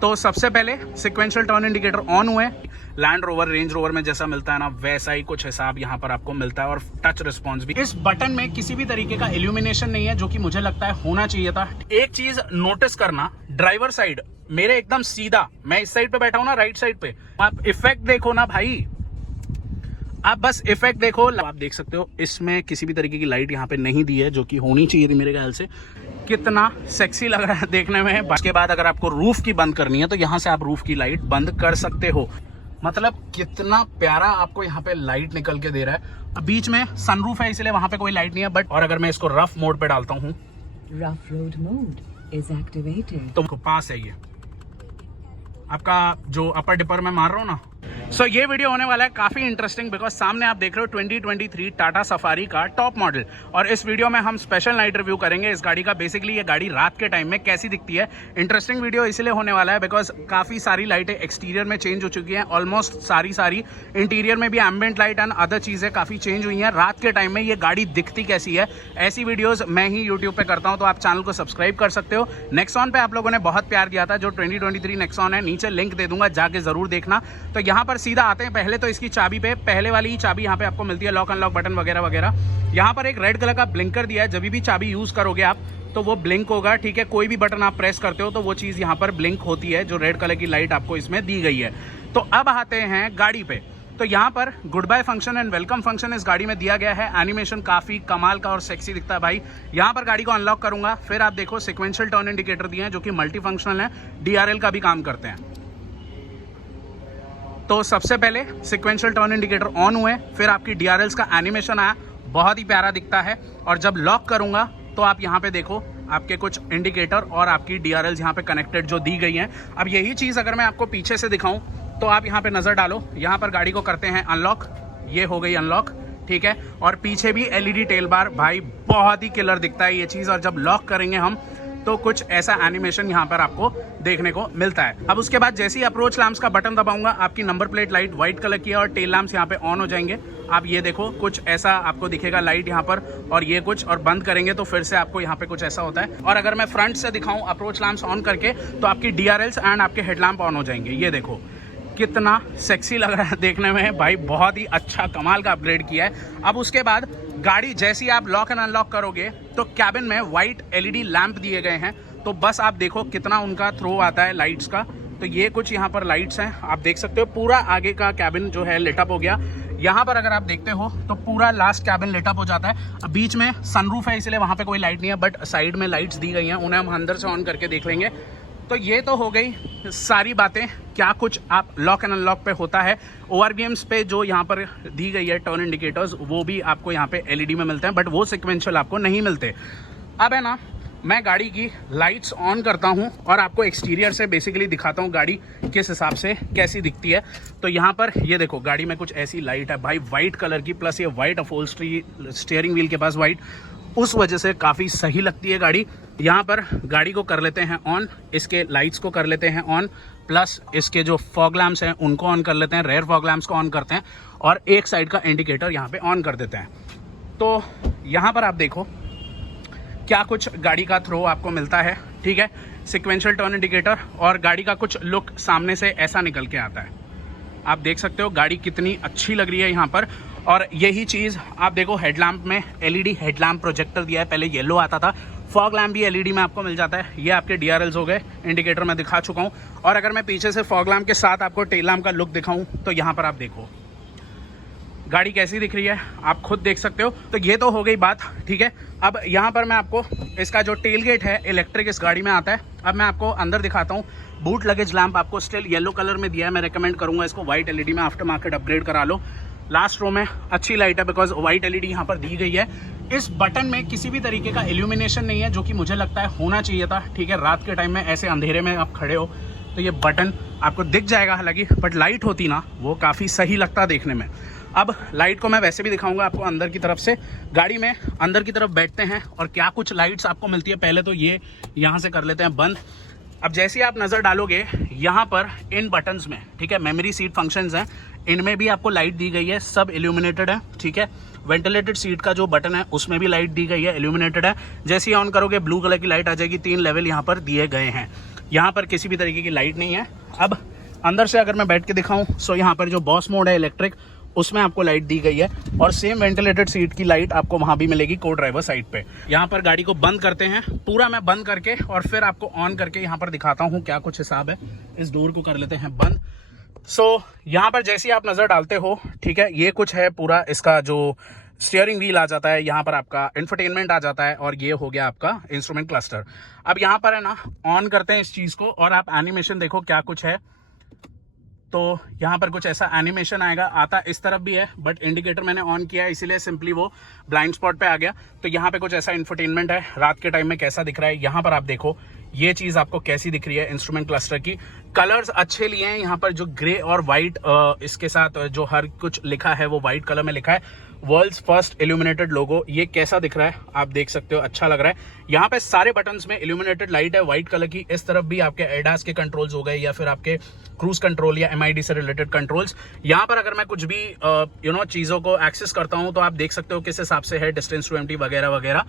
तो सबसे पहले सिक्वेंशियल टर्न इंडिकेटर ऑन हुए। लैंड रोवर, रेंज रोवर में जैसा मिलता है ना, वैसा ही कुछ हिसाब यहाँ पर आपको मिलता है और टच रिस्पॉन्स भी। इस बटन में किसी भी तरीके का इल्यूमिनेशन नहीं है, जो कि मुझे लगता है होना चाहिए था। एक चीज नोटिस करना, ड्राइवर साइड मेरे एकदम सीधा, मैं इस साइड पे बैठा हूं ना, राइट साइड पे, आप इफेक्ट देखो ना भाई, आप बस इफेक्ट देखो। आप देख सकते हो इसमें किसी भी तरीके की लाइट यहाँ पे नहीं दी है, जो कि होनी चाहिए थी मेरे ख्याल से। कितना सेक्सी लग रहा है देखने में। उसके बाद अगर आपको रूफ की बंद करनी है तो यहाँ से आप रूफ की लाइट बंद कर सकते हो। मतलब कितना प्यारा आपको यहाँ पे लाइट निकल के दे रहा है। अब बीच में सनरूफ है इसलिए वहां पे कोई लाइट नहीं है, बट और अगर मैं इसको रफ मोड पे डालता हूँ, rough road mode is activated, तो पास है ये आपका जो अपर डिपर में मार रहा हूँ ना। सो ये वीडियो होने वाला है काफी इंटरेस्टिंग, बिकॉज सामने आप देख रहे हो 2023 टाटा सफारी का टॉप मॉडल, और इस वीडियो में हम स्पेशल नाइट रिव्यू करेंगे इस गाड़ी का। बेसिकली ये गाड़ी रात के टाइम में कैसी दिखती है। इंटरेस्टिंग वीडियो इसलिए होने वाला है बिकॉज काफी सारी लाइटें एक्सटीरियर में चेंज हो चुकी हैं, ऑलमोस्ट सारी इंटीरियर में भी एम्बिएंट लाइट एंड अदर चीजें काफी चेंज हुई हैं। रात के टाइम में ये गाड़ी दिखती कैसी है, ऐसी वीडियोज मैं ही यूट्यूब पे करता हूँ, तो आप चैनल को सब्सक्राइब कर सकते हो। नेक्सॉन पे आप लोगों ने बहुत प्यार दिया था, जो 2023 नेक्सॉन है, नीचे लिंक दे दूंगा, जाके जरूर देखना। तो यहाँ पर सीधा आते हैं पहले तो इसकी चाबी पे। पहले वाली ही चाबी यहाँ पे आपको मिलती है, लॉक अनलॉक बटन वगैरह वगैरह। यहाँ पर एक रेड कलर का ब्लिंकर दिया है, जब भी चाबी यूज करोगे आप तो वो ब्लिंक होगा, ठीक है। कोई भी बटन आप प्रेस करते हो तो वो चीज यहाँ पर ब्लिंक होती है, जो रेड कलर की लाइट आपको इसमें दी गई है। तो अब आते हैं गाड़ी पे। तो यहाँ पर good bye function and welcome function इस गाड़ी में दिया गया है। एनिमेशन काफी कमाल का और सेक्सी दिखता है भाई। यहाँ पर गाड़ी को अनलॉक करूंगा, फिर आप देखो सिक्वेंशियल टर्न इंडिकेटर दिए हैं, जो कि मल्टी फंक्शनल है, DRL का भी काम करते हैं। तो सबसे पहले सिक्वेंशियल टर्न इंडिकेटर ऑन हुए, फिर आपकी DRLs का एनिमेशन आया, बहुत ही प्यारा दिखता है। और जब लॉक करूंगा तो आप यहाँ पे देखो आपके कुछ इंडिकेटर और आपकी DRLs यहाँ पे कनेक्टेड जो दी गई हैं। अब यही चीज़ अगर मैं आपको पीछे से दिखाऊं तो आप यहाँ पे नज़र डालो, यहाँ पर गाड़ी को करते हैं अनलॉक, ये हो गई अनलॉक, ठीक है। और पीछे भी LED टेल बार, भाई बहुत ही किलर दिखता है ये चीज़। और जब लॉक करेंगे हम तो कुछ ऐसा एनिमेशन यहाँ पर आपको देखने को मिलता है। अब उसके बाद जैसे ही अप्रोच लैंप्स का बटन दबाऊंगा, आपकी number plate light white colour की है और टेल लैंप्स यहाँ पे ऑन हो जाएंगे। आप ये देखो कुछ ऐसा आपको दिखेगा लाइट यहाँ पर, और ये कुछ, और बंद करेंगे तो फिर से आपको यहाँ पे कुछ ऐसा होता है। और अगर मैं फ्रंट से दिखाऊं अप्रोच लैंप्स ऑन करके, तो आपकी DRLs एंड आपके हेडलैम्प ऑन हो जाएंगे। ये देखो कितना सेक्सी लग रहा है देखने में भाई, बहुत ही अच्छा कमाल का अपग्रेड किया है। अब उसके बाद गाड़ी जैसी आप लॉक एंड अनलॉक करोगे तो कैबिन में व्हाइट LED लैंप दिए गए हैं। तो बस आप देखो कितना उनका थ्रो आता है लाइट्स का। तो ये कुछ यहाँ पर लाइट्स हैं, आप देख सकते हो। पूरा आगे का कैबिन जो है लिटअप हो गया। यहाँ पर अगर आप देखते हो तो पूरा लास्ट कैबिन लिटअप हो जाता है। अब बीच में सनरूफ है इसलिए वहाँ पे कोई लाइट नहीं है, बट साइड में लाइट्स दी गई हैं, उन्हें हम अंदर से ऑन करके देख लेंगे। तो ये तो हो गई सारी बातें, क्या कुछ आप लॉक एंड अनलॉक पे होता है। ORVMs पे जो यहाँ पर दी गई है टर्न इंडिकेटर्स, वो भी आपको यहाँ पे LED में मिलते हैं, बट वो सिक्वेंशियल आपको नहीं मिलते। अब है ना, मैं गाड़ी की लाइट्स ऑन करता हूं और आपको एक्सटीरियर से बेसिकली दिखाता हूं गाड़ी किस हिसाब से कैसी दिखती है। तो यहाँ पर ये देखो गाड़ी में कुछ ऐसी लाइट है भाई, वाइट कलर की, प्लस ये वाइट अपहोल्स्ट्री, स्टीयरिंग व्हील के पास वाइट, उस वजह से काफ़ी सही लगती है गाड़ी। यहाँ पर गाड़ी को कर लेते हैं ऑन, इसके लाइट्स को कर लेते हैं ऑन, प्लस इसके जो फॉग लैम्प्स हैं उनको ऑन कर लेते हैं, रेयर फॉग लैम्प्स को ऑन करते हैं, और एक साइड का इंडिकेटर यहाँ पे ऑन कर देते हैं। तो यहाँ पर आप देखो क्या कुछ गाड़ी का थ्रो आपको मिलता है, ठीक है। सिक्वेंशियल टर्न इंडिकेटर, और गाड़ी का कुछ लुक सामने से ऐसा निकल के आता है। आप देख सकते हो गाड़ी कितनी अच्छी लग रही है यहाँ पर। और यही चीज़ आप देखो हेडलैम्प में LED हेडलैम्प प्रोजेक्टर दिया है, पहले येलो आता था। फॉग लैम्प भी LED में आपको मिल जाता है। ये आपके DRLs हो गए, इंडिकेटर मैं दिखा चुका हूँ। और अगर मैं पीछे से फॉग लैम्प के साथ आपको टेल लैम्प का लुक दिखाऊँ तो यहाँ पर आप देखो गाड़ी कैसी दिख रही है, आप खुद देख सकते हो। तो ये तो हो गई बात, ठीक है। अब यहाँ पर मैं आपको इसका जो टेल गेट है इलेक्ट्रिक इस गाड़ी में आता है। अब मैं आपको अंदर दिखाता हूँ। बूट लगेज लैंप आपको स्टिल येलो कलर में दिया है, मैं रेकमेंड करूँगा इसको व्हाइट LED में आफ्टर मार्केट अपग्रेड करा लो। लास्ट रो में अच्छी लाइट है बिकॉज व्हाइट LED यहाँ पर दी गई है। इस बटन में किसी भी तरीके का इल्यूमिनेशन नहीं है, जो कि मुझे लगता है होना चाहिए था, ठीक है। रात के टाइम में ऐसे अंधेरे में आप खड़े हो तो ये बटन आपको दिख जाएगा, हालांकि बट लाइट होती ना वो काफ़ी सही लगता देखने में। अब लाइट को मैं वैसे भी दिखाऊंगा आपको अंदर की तरफ से। गाड़ी में अंदर की तरफ बैठते हैं और क्या कुछ लाइट्स आपको मिलती है। पहले तो ये यहाँ से कर लेते हैं बंद। अब जैसे ही आप नज़र डालोगे यहाँ पर इन बटन्स में, ठीक है, मेमोरी सीट फंक्शंस हैं, इनमें भी आपको लाइट दी गई है, सब इल्यूमिनेटेड है, ठीक है। वेंटिलेटेड सीट का जो बटन है उसमें भी लाइट दी गई है, इल्यूमिनेटेड है। जैसे ही ऑन करोगे ब्लू कलर की लाइट आ जाएगी, 3 लेवल यहाँ पर दिए गए हैं। यहाँ पर किसी भी तरीके की लाइट नहीं है। अब अंदर से अगर मैं बैठ के दिखाऊं, सो यहाँ पर जो बॉस मोड है इलेक्ट्रिक, उसमें आपको लाइट दी गई है और सेम वेंटिलेटेड सीट की लाइट आपको वहाँ भी मिलेगी को ड्राइवर साइड पे। यहाँ पर गाड़ी को बंद करते हैं, पूरा मैं बंद करके और फिर आपको ऑन करके यहाँ पर दिखाता हूँ क्या कुछ हिसाब है। इस डोर को कर लेते हैं बंद। सो यहाँ पर जैसे ही आप नज़र डालते हो, ठीक है, ये कुछ है पूरा इसका जो स्टीयरिंग व्हील आ जाता है, यहाँ पर आपका इंफोटेनमेंट आ जाता है और ये हो गया आपका इंस्ट्रूमेंट क्लस्टर। अब यहाँ पर है ना, ऑन करते हैं इस चीज़ को और आप एनिमेशन देखो क्या कुछ है। तो यहाँ पर कुछ ऐसा एनिमेशन आएगा, आता इस तरफ भी है बट इंडिकेटर मैंने ऑन किया है इसीलिए सिंपली वो ब्लाइंड स्पॉट पे आ गया। तो यहाँ पे कुछ ऐसा इंफोटेनमेंट है, रात के टाइम में कैसा दिख रहा है। यहाँ पर आप देखो ये चीज़ आपको कैसी दिख रही है इंस्ट्रूमेंट क्लस्टर की। कलर्स अच्छे लिए हैं यहाँ पर, जो ग्रे और वाइट इसके साथ जो हर कुछ लिखा है वो वाइट कलर में लिखा है। वर्ल्ड्स फर्स्ट इल्यूमिनेटेड लोगो, ये कैसा दिख रहा है आप देख सकते हो, अच्छा लग रहा है। यहाँ पे सारे बटन्स में इल्यूमिनेटेड लाइट है व्हाइट कलर की। इस तरफ भी आपके एडास के कंट्रोल्स हो गए या फिर आपके क्रूज कंट्रोल या MID से रिलेटेड कंट्रोल्स। यहाँ पर अगर मैं कुछ भी चीज़ों को एक्सेस करता हूँ तो आप देख सकते हो किस हिसाब से है, डिस्टेंस टू एम्प्टी वगैरह वगैरह।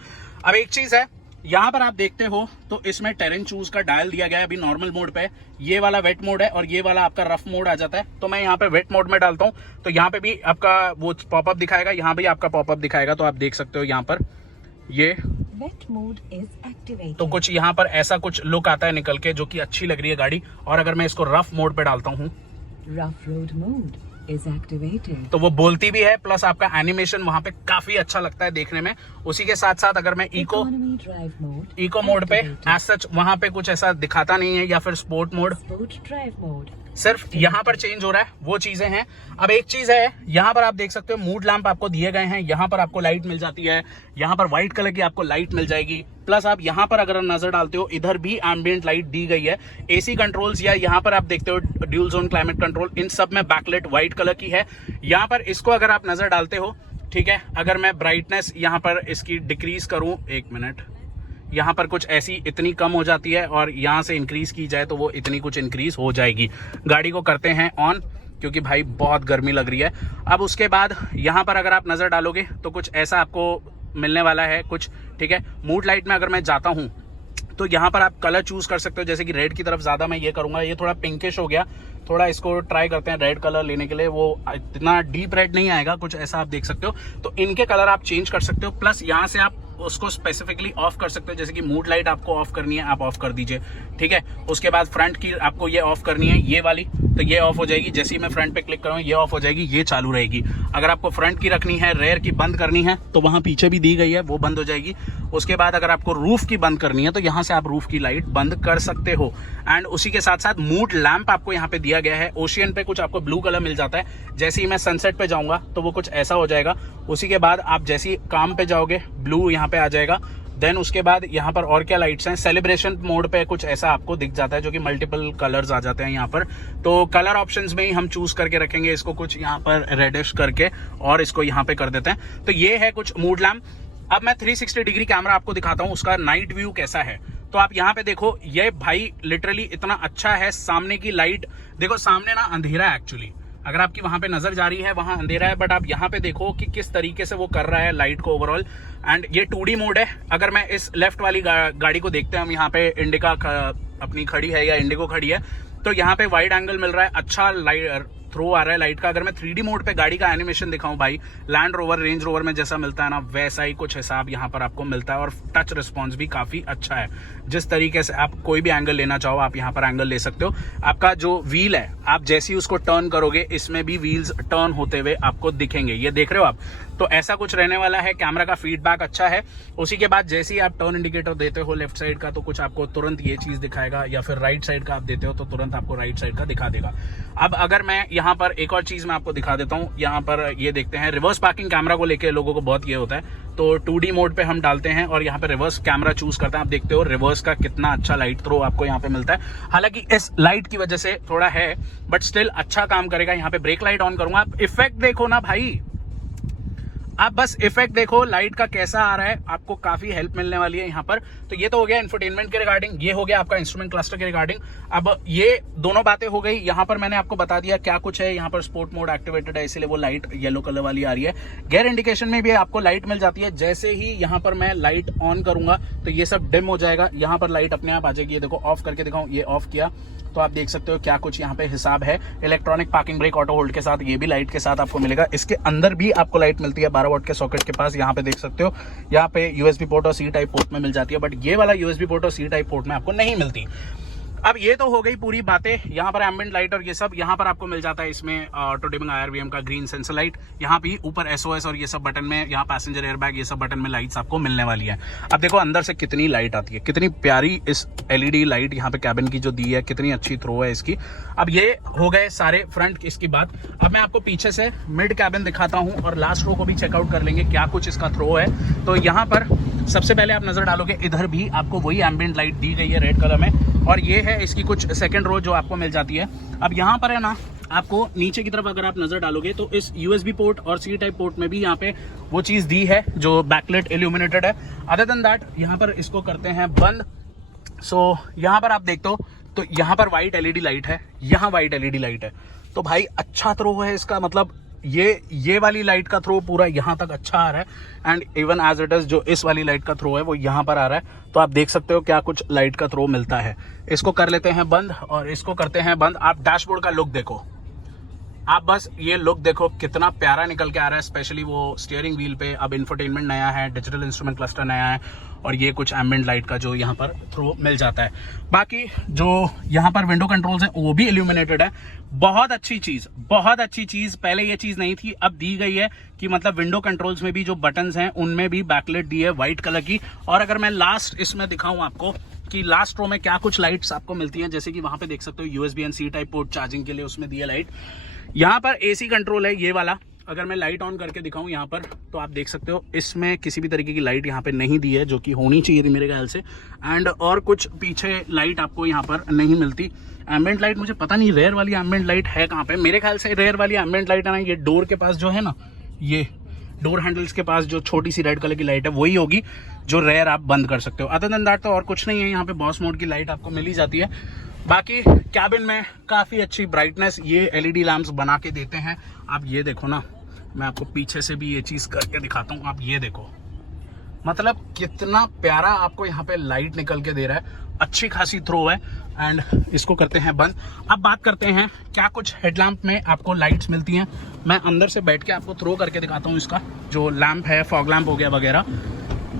अब एक चीज़ है, यहाँ पर आप देखते हो तो इसमें टेरेन चूज का डायल दिया गया है। अभी नॉर्मल मोड पे ये वाला वेट मोड है और ये वाला आपका रफ मोड आ जाता है। तो मैं यहाँ पे वेट मोड में डालता हूँ तो यहाँ पे भी आपका वो पॉपअप दिखाएगा, यहाँ भी आपका पॉपअप दिखाएगा। तो आप देख सकते हो यहाँ पर ये Wet mode is activated. तो कुछ यहाँ पर ऐसा कुछ लुक आता है निकल के, जो कि अच्छी लग रही है गाड़ी। और अगर मैं इसको रफ मोड पे डालता हूँ, Rough road mode is activated. तो वो बोलती भी है, प्लस आपका एनिमेशन वहां पे काफी अच्छा लगता है देखने में। उसी के साथ साथ अगर मैं Economy drive mode eco mode पे activated. एज सच वहां पे कुछ ऐसा दिखाता नहीं है, या फिर sport mode Sport drive mode. सिर्फ यहाँ पर चेंज हो रहा है, वो चीजें हैं। अब एक चीज है, यहाँ पर आप देख सकते हो मूड लैंप आपको दिए गए हैं, यहाँ पर आपको लाइट मिल जाती है, यहाँ पर व्हाइट कलर की आपको लाइट मिल जाएगी। प्लस आप यहाँ पर अगर नजर डालते हो इधर भी एम्बिएंट लाइट दी गई है। AC कंट्रोल्स या यहाँ पर आप देखते हो ड्यूल जोन क्लाइमेट कंट्रोल, इन सब में बैकलाइट व्हाइट कलर की है। यहाँ पर इसको अगर आप नजर डालते हो, ठीक है, अगर मैं ब्राइटनेस यहाँ पर इसकी डिक्रीज करूँ, एक मिनट, यहाँ पर कुछ ऐसी इतनी कम हो जाती है और यहाँ से इंक्रीज की जाए तो वो इतनी कुछ इंक्रीज हो जाएगी। गाड़ी को करते हैं ऑन, क्योंकि भाई बहुत गर्मी लग रही है। अब उसके बाद यहाँ पर अगर आप नज़र डालोगे तो कुछ ऐसा आपको मिलने वाला है कुछ, ठीक है। मूड लाइट में अगर मैं जाता हूँ तो यहाँ पर आप कलर चूज कर सकते हो, जैसे कि रेड की तरफ ज़्यादा मैं ये करूँगा। ये थोड़ा पिंकिश हो गया, थोड़ा इसको ट्राई करते हैं रेड कलर लेने के लिए। वो इतना डीप रेड नहीं आएगा, कुछ ऐसा आप देख सकते हो। तो इनके कलर आप चेंज कर सकते हो। प्लस यहाँ से आप उसको स्पेसिफिकली ऑफ कर सकते हो, जैसे कि मूड लाइट आपको ऑफ करनी है, आप ऑफ कर दीजिए, ठीक है। उसके बाद फ्रंट की आपको ये ऑफ करनी है, ये वाली, तो ये ऑफ हो जाएगी। जैसे ही मैं फ्रंट पे क्लिक करूँ ये ऑफ हो जाएगी, ये चालू रहेगी। अगर आपको फ्रंट की रखनी है, रेयर की बंद करनी है, तो वहाँ पीछे भी दी गई है, वो बंद हो जाएगी। उसके बाद अगर आपको रूफ की बंद करनी है तो यहाँ से आप रूफ की लाइट बंद कर सकते हो। एंड उसी के साथ साथ मूड लैंप आपको यहाँ पे दिया गया है। ओशियन पे कुछ आपको ब्लू कलर मिल जाता है, जैसे ही मैं सनसेट पे जाऊँगा तो वो कुछ ऐसा हो जाएगा। उसी के बाद आप जैसे ही काम पे जाओगे ब्लू यहाँ पे आ जाएगा। देन उसके बाद यहाँ पर और क्या लाइट्स हैं, सेलिब्रेशन मोड पे कुछ ऐसा आपको दिख जाता है, जो कि मल्टीपल कलर्स आ जाते हैं यहाँ पर। तो कलर ऑप्शंस में ही हम चूज करके रखेंगे इसको, कुछ यहाँ पर रेडिश करके और इसको यहाँ पे कर देते हैं। तो ये है कुछ मूड लैम्प। अब मैं 360 डिग्री कैमरा आपको दिखाता हूँ, उसका नाइट व्यू कैसा है। तो आप यहाँ पे देखो, ये भाई लिटरली इतना अच्छा है। सामने की लाइट देखो, सामने ना अंधेरा है एक्चुअली, अगर आपकी वहां पे नजर जा रही है वहां अंधेरा है, बट आप यहाँ पे देखो कि किस तरीके से वो कर रहा है लाइट को ओवरऑल। एंड ये 2D मोड है। अगर मैं इस लेफ्ट वाली गाड़ी को देखते हैं हम, यहाँ पे इंडिका अपनी खड़ी है या इंडिगो खड़ी है, तो यहाँ पे वाइड एंगल मिल रहा है, अच्छा लाइट थ्रो आ रहा है लाइट का। अगर मैं 3D मोड पे गाड़ी का एनिमेशन दिखाऊं भाई, लैंड रोवर रेंज रोवर में जैसा मिलता है ना, वैसा ही कुछ हिसाब यहाँ पर आपको मिलता है। और टच रिस्पॉन्स भी काफी अच्छा है। जिस तरीके से आप कोई भी एंगल लेना चाहो आप यहाँ पर एंगल ले सकते हो। आपका जो व्हील है, आप जैसे ही उसको टर्न करोगे इसमें भी व्हील्स टर्न होते हुए आपको दिखेंगे, ये देख रहे हो आप। तो ऐसा कुछ रहने वाला है। कैमरा का फीडबैक अच्छा है। उसी के बाद जैसे ही आप टर्न इंडिकेटर देते हो लेफ्ट साइड का, तो कुछ आपको तुरंत ये चीज दिखाएगा, या फिर राइट साइड का आप देते हो तो तुरंत आपको राइट साइड का दिखा देगा। अब अगर मैं यहाँ पर एक और चीज मैं आपको दिखा देता हूँ, यहाँ पर ये देखते हैं, रिवर्स पार्किंग कैमरा को लेकर लोगों को बहुत ये होता है। तो 2D मोड पे हम डालते हैं और यहाँ पे रिवर्स कैमरा चूज करते हैं। आप देखते हो रिवर्स का कितना अच्छा लाइट थ्रो आपको यहाँ पे मिलता है। हालांकि इस लाइट की वजह से थोड़ा है, बट स्टिल अच्छा काम करेगा। यहाँ पे ब्रेक लाइट ऑन करूंगा, आप इफेक्ट देखो ना भाई, आप बस इफेक्ट देखो लाइट का कैसा आ रहा है, आपको काफी हेल्प मिलने वाली है यहाँ पर। तो ये तो हो गया इंफोटेनमेंट के रिगार्डिंग, ये हो गया आपका इंस्ट्रूमेंट क्लस्टर के रिगार्डिंग। अब ये दोनों बातें हो गई। यहाँ पर मैंने आपको बता दिया क्या कुछ है। यहाँ पर स्पोर्ट मोड एक्टिवेटेड है, इसीलिए वो लाइट येलो कलर वाली आ रही है। गेयर इंडिकेशन में भी आपको लाइट मिल जाती है। जैसे ही यहाँ पर मैं लाइट ऑन करूंगा तो ये सब डिम हो जाएगा, यहाँ पर लाइट अपने आप आ जाएगी। ये देखो ऑफ करके दिखाऊं, ये ऑफ किया तो आप देख सकते हो क्या कुछ यहाँ पे हिसाब है। Electronic parking brake auto hold के साथ ये भी लाइट के साथ आपको मिलेगा। इसके अंदर भी आपको लाइट मिलती है 12 वोल्ट के सॉकेट के पास। यहाँ पे देख सकते हो, यहाँ पे यूएसबी पोर्ट और सी टाइप पोर्ट में मिल जाती है, बट ये वाला यूएसबी पोर्ट और सी टाइप पोर्ट में आपको नहीं मिलती। अब ये तो हो गई पूरी बातें। यहाँ पर एम्बिएंट लाइट और ये सब यहाँ पर आपको मिल जाता है। इसमें ऑटो डिमिंग IRVM का ग्रीन सेंसर लाइट, यहाँ भी ऊपर SOS और ये सब बटन में, यहाँ पैसेंजर एयरबैग, ये सब बटन में लाइट्स आपको मिलने वाली है। अब देखो अंदर से कितनी लाइट आती है, कितनी प्यारी इस LED लाइट यहाँ पे कैबिन की जो दी है, कितनी अच्छी थ्रो है इसकी। अब ये हो गए सारे फ्रंट इसकी बात। अब मैं आपको पीछे से मिड कैबिन दिखाता हूँ और लास्ट रो को भी चेकआउट कर लेंगे क्या कुछ इसका थ्रो है। तो यहाँ पर सबसे पहले आप नजर डालोगे, इधर भी आपको वही एम्बिएंट लाइट दी गई है रेड कलर में, और ये है इसकी कुछ सेकंड रो जो आपको मिल जाती है। अब यहाँ पर है ना, आपको नीचे की तरफ अगर आप नजर डालोगे तो इस USB पोर्ट और C टाइप पोर्ट में भी यहाँ पे वो चीज दी है जो बैकलाइट इल्यूमिनेटेड है। अदर देन दैट यहाँ पर इसको करते हैं बंद। सो यहाँ पर आप देखते हो तो यहाँ पर व्हाइट LED लाइट है, यहाँ व्हाइट LED लाइट है। तो भाई अच्छा थ्रो है इसका, मतलब ये वाली लाइट का थ्रो पूरा यहाँ तक अच्छा आ रहा है। And even as it is जो इस वाली लाइट का थ्रो है वो यहाँ पर आ रहा है। तो आप देख सकते हो क्या कुछ लाइट का थ्रो मिलता है। इसको कर लेते हैं बंद और इसको करते हैं बंद। आप डैशबोर्ड का लुक देखो, आप बस ये लुक देखो कितना प्यारा निकल के आ रहा है। स्पेशली वो स्टीयरिंग व्हील पे अब इंफोटेनमेंट नया है, डिजिटल इंस्ट्रूमेंट क्लस्टर नया है, और ये कुछ एम्बिएंट लाइट का जो यहाँ पर थ्रो मिल जाता है। बाकी जो यहाँ पर विंडो कंट्रोल्स हैं वो भी इल्यूमिनेटेड है। बहुत अच्छी चीज, बहुत अच्छी चीज। पहले ये चीज नहीं थी, अब दी गई है कि मतलब विंडो कंट्रोल्स में भी जो बटन्स हैं उनमें भी बैकलाइट दी है व्हाइट कलर की। और अगर मैं लास्ट इसमें दिखाऊं आपको कि लास्ट रो में क्या कुछ लाइट्स आपको मिलती हैं, जैसे कि वहां पे देख सकते हो USB and C type port charging के लिए उसमें दी है लाइट। यहाँ पर AC कंट्रोल है ये वाला। अगर मैं लाइट ऑन करके दिखाऊं यहाँ पर तो आप देख सकते हो इसमें किसी भी तरीके की लाइट यहाँ पे नहीं दी है, जो कि होनी चाहिए थी मेरे ख्याल से। एंड और कुछ पीछे लाइट आपको यहाँ पर नहीं मिलती। एम्बिएंट लाइट मुझे पता नहीं रेयर वाली एम्बिएंट लाइट है कहाँ पे। मेरे ख्याल से रेयर वाली एम्बिएंट लाइट है ना, ये डोर के पास जो है ना, ये डोर हैंडल्स के पास जो छोटी सी रेड कलर की लाइट है वही होगी जो रेयर आप बंद कर सकते हो। अदर देन दैट तो और कुछ नहीं है। यहाँ पे बॉस मोड की लाइट आपको मिल ही जाती है। बाकी कैबिन में काफी अच्छी ब्राइटनेस ये LED लैंप्स बना के देते हैं। आप ये देखो ना, मैं आपको पीछे से भी ये चीज करके दिखाता हूँ। आप ये देखो, मतलब कितना प्यारा आपको यहाँ पे लाइट निकल के दे रहा है। अच्छी खासी थ्रो है। एंड इसको करते हैं बंद। अब बात करते हैं क्या कुछ हेडलैम्प में आपको लाइट्स मिलती हैं। मैं अंदर से बैठ के आपको थ्रो करके दिखाता हूँ इसका जो लैंप है, फॉग लैंप हो गया वगैरह।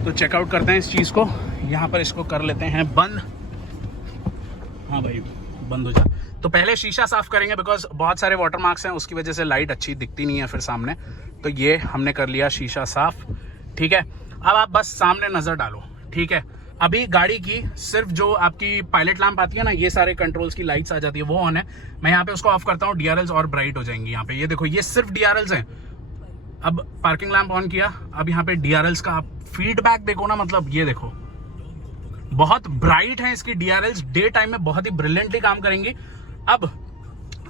तो चेकआउट करते हैं इस चीज को। यहाँ पर इसको कर लेते हैं बंद। हाँ भाई बंद हो जा। तो पहले शीशा साफ करेंगे बिकॉज बहुत सारे वाटर मार्क्स हैं, उसकी वजह से लाइट अच्छी दिखती नहीं है फिर सामने। तो ये हमने कर लिया शीशा साफ, ठीक है। अब आप बस सामने नजर डालो, ठीक है। अभी गाड़ी की सिर्फ जो आपकी पायलट लैंप आती है ना, ये सारे कंट्रोल्स की लाइट्स आ जाती है, वो ऑन है। मैं यहाँ पे उसको ऑफ करता हूँ, DRLs और ब्राइट हो जाएंगी। यहाँ पे ये देखो, ये सिर्फ DRLs हैं। अब पार्किंग लैंप ऑन किया, अब यहाँ पे DRLs का आप फीडबैक देखो ना, मतलब ये देखो बहुत ब्राइट है इसकी DRLs। डे टाइम में बहुत ही ब्रिलियंटली काम करेंगी। अब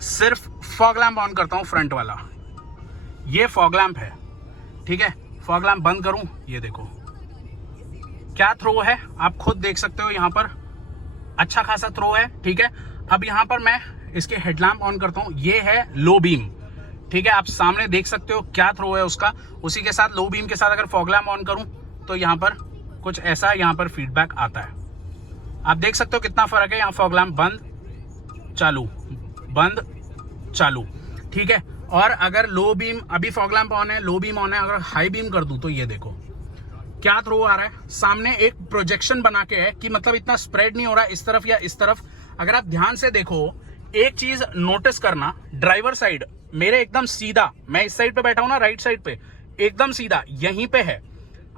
सिर्फ फॉग लैंप ऑन करता हूँ फ्रंट वाला, ये फॉग लैंप है, ठीक है। फॉग लैंप बंद करूं, ये देखो क्या थ्रो है, आप खुद देख सकते हो। यहाँ पर अच्छा खासा थ्रो है, ठीक है। अब यहाँ पर मैं इसके हेडलैम्प ऑन करता हूँ, ये है लो बीम, ठीक है। आप सामने देख सकते हो क्या थ्रो है उसका। उसी के साथ लो बीम के साथ अगर फॉग लैंप ऑन करूं तो यहाँ पर कुछ ऐसा यहाँ पर फीडबैक आता है। आप देख सकते हो कितना फर्क है। यहाँ फॉग लैंप बंद चालू, बंद चालू, ठीक है। और अगर लो बीम, अभी फॉग लैंप ऑन है, लो बीम ऑन है, अगर हाई बीम कर दूं तो ये देखो क्या थ्रो आ रहा है। सामने एक प्रोजेक्शन बना के है कि मतलब इतना स्प्रेड नहीं हो रहा है इस तरफ या इस तरफ। अगर आप ध्यान से देखो, एक चीज नोटिस करना, ड्राइवर साइड मेरे एकदम सीधा, मैं इस साइड पे बैठा हूं ना, राइट साइड पे एकदम सीधा यहीं पे है।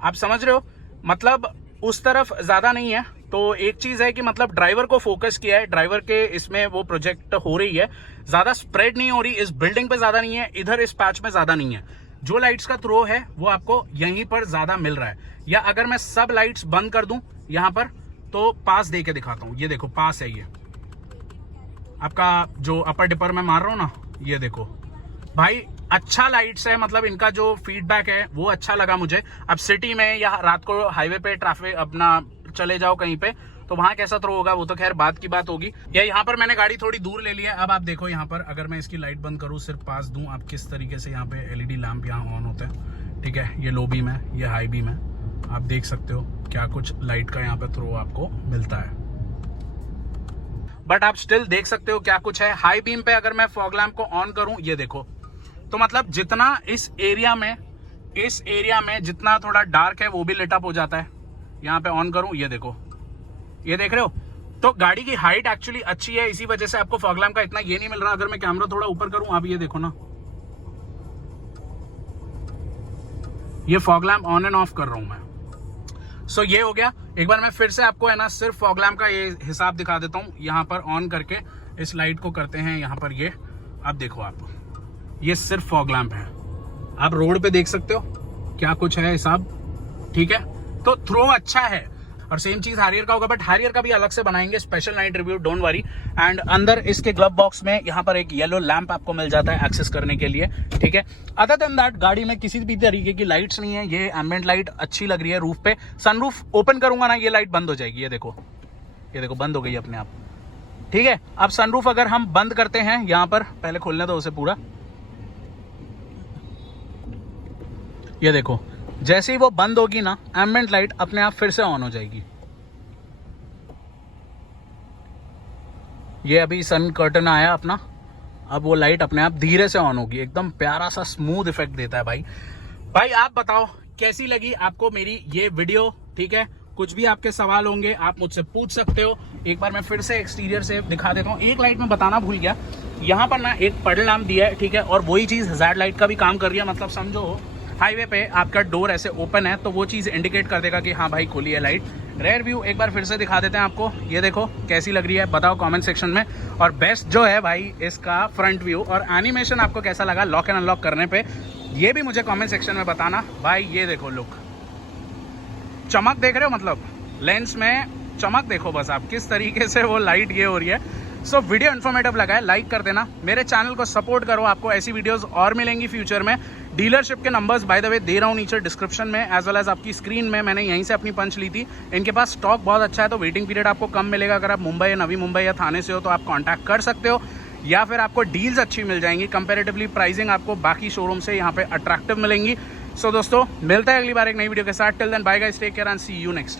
आप समझ रहे हो, मतलब उस तरफ ज्यादा नहीं है। तो एक चीज है कि मतलब ड्राइवर को फोकस किया है, ड्राइवर के इसमें वो प्रोजेक्ट हो रही है, ज्यादा स्प्रेड नहीं हो रही। इस बिल्डिंग पे ज्यादा नहीं है, इधर इस पैच में ज्यादा नहीं है। जो लाइट्स का थ्रो है वो आपको यहीं पर ज्यादा मिल रहा है। या अगर मैं सब लाइट्स बंद कर दूं यहां पर, तो पास दे के दिखाता हूं। ये देखो पास है, ये आपका जो अपर डिपर में मार रहा हूं ना, ये देखो भाई अच्छा लाइट्स है, मतलब इनका जो फीडबैक है वो अच्छा लगा मुझे। अब सिटी में या रात को हाईवे पे ट्रैफिक अपना चले जाओ कहीं पे तो वहां कैसा थ्रो होगा वो तो खैर बात की बात होगी। या यहाँ पर मैंने गाड़ी थोड़ी दूर ले ली है। अब आप देखो यहाँ पर अगर मैं इसकी लाइट बंद करूँ, सिर्फ पास दूं, आप किस तरीके से यहाँ पे एलईडी लैंप यहाँ ऑन होता है। ठीक है, ये लो बीम है, ये हाई बीम है, आप देख सकते हो क्या कुछ लाइट का यहाँ पे थ्रो आपको मिलता है। बट आप स्टिल देख सकते हो क्या कुछ है। हाई बीम पे अगर मैं फॉग लैंप को ऑन करूं, ये देखो, तो मतलब जितना इस एरिया में जितना थोड़ा डार्क है वो भी लिट अप हो जाता है। यहाँ पे ऑन करूं, ये देखो, ये देख रहे हो। तो गाड़ी की हाइट एक्चुअली अच्छी है, इसी वजह से आपको फॉग लैंप का इतना ये नहीं मिल रहा। अगर मैं कैमरा थोड़ा ऊपर करूं, आप ये देखो ना, ये fog lamp on end of कर रहा हूं मैं। सो ये हो गया। एक बार मैं फिर से आपको है ना सिर्फ फॉग लैंप का ये हिसाब दिखा देता हूँ। यहाँ पर ऑन करके इस लाइट को करते हैं यहाँ पर, ये अब देखो आप, ये सिर्फ फॉग लैंप है। आप रोड पे देख सकते हो क्या कुछ है हिसाब। ठीक है, तो थ्रो अच्छा है। और सेम चीज हैरियर का होगा, बट हैरियर का भी अलग से बनाएंगे special night review, don't worry. And अंदर इसके ग्लव बॉक्स में यहाँ पर एक येलो लैंप आपको मिल जाता है एक्सेस करने के लिए। ठीक है, अदर देन दैट गाड़ी में किसी भी तरीके की लाइट्स नहीं है। ये एम्बिएंट लाइट अच्छी लग रही है रूफ पे। सनरूफ ओपन करूंगा ना, ये लाइट बंद हो जाएगी। ये देखो, ये देखो बंद हो गई अपने आप। ठीक है, अब सनरूफ अगर हम बंद करते हैं, यहाँ पर पहले खोलने दो उसे पूरा, ये देखो, जैसे ही वो बंद होगी ना, एम्बिएंट लाइट अपने आप फिर से ऑन हो जाएगी। ये अभी सन कर्टन आया अपना, अब वो लाइट अपने आप धीरे से ऑन होगी। एकदम प्यारा सा स्मूथ इफेक्ट देता है भाई आप बताओ कैसी लगी आपको मेरी ये वीडियो। ठीक है, कुछ भी आपके सवाल होंगे आप मुझसे पूछ सकते हो। एक बार मैं फिर से एक्सटीरियर से दिखा देता हूँ। एक लाइट में बताना भूल गया, यहाँ पर ना एक पडल लैंप दिया है। ठीक है, और वही चीज हज़ार्ड लाइट का भी काम कर रही है। मतलब समझो हाईवे पे आपका डोर ऐसे ओपन है तो वो चीज़ इंडिकेट कर देगा कि हाँ भाई खुली है लाइट। रेयर व्यू एक बार फिर से दिखा देते हैं आपको। ये देखो कैसी लग रही है, बताओ कमेंट सेक्शन में। और बेस्ट जो है भाई इसका फ्रंट व्यू और एनिमेशन आपको कैसा लगा लॉक एंड अनलॉक करने पे, ये भी मुझे कमेंट सेक्शन में बताना। भाई ये देखो लुक, चमक देख रहे हो, मतलब लेंस में चमक देखो बस आप, किस तरीके से वो लाइट ये हो रही है। सो वीडियो इन्फॉर्मेटिव लगा है, लाइक कर देना, मेरे चैनल को सपोर्ट करो। आपको ऐसी वीडियोस और मिलेंगी फ्यूचर में। डीलरशिप के नंबर्स बाय द वे दे रहा हूँ नीचे डिस्क्रिप्शन में, एज वेल एज आपकी स्क्रीन में। मैंने यहीं से अपनी पंच ली थी। इनके पास स्टॉक बहुत अच्छा है, तो वेटिंग पीरियड आपको कम मिलेगा। अगर आप मुंबई या नवी मुंबई या थाने से हो तो आप कॉन्टैक्ट कर सकते हो, या फिर आपको डील्स अच्छी मिल जाएंगी। कंपेरेटिवली प्राइसिंग आपको बाकी शोरूम से यहाँ पे अट्रैक्टिव मिलेंगी। सो दोस्तों मिलते हैं अगली बार एक नई वीडियो के साथ। Till then bye guys, take care and see you next time.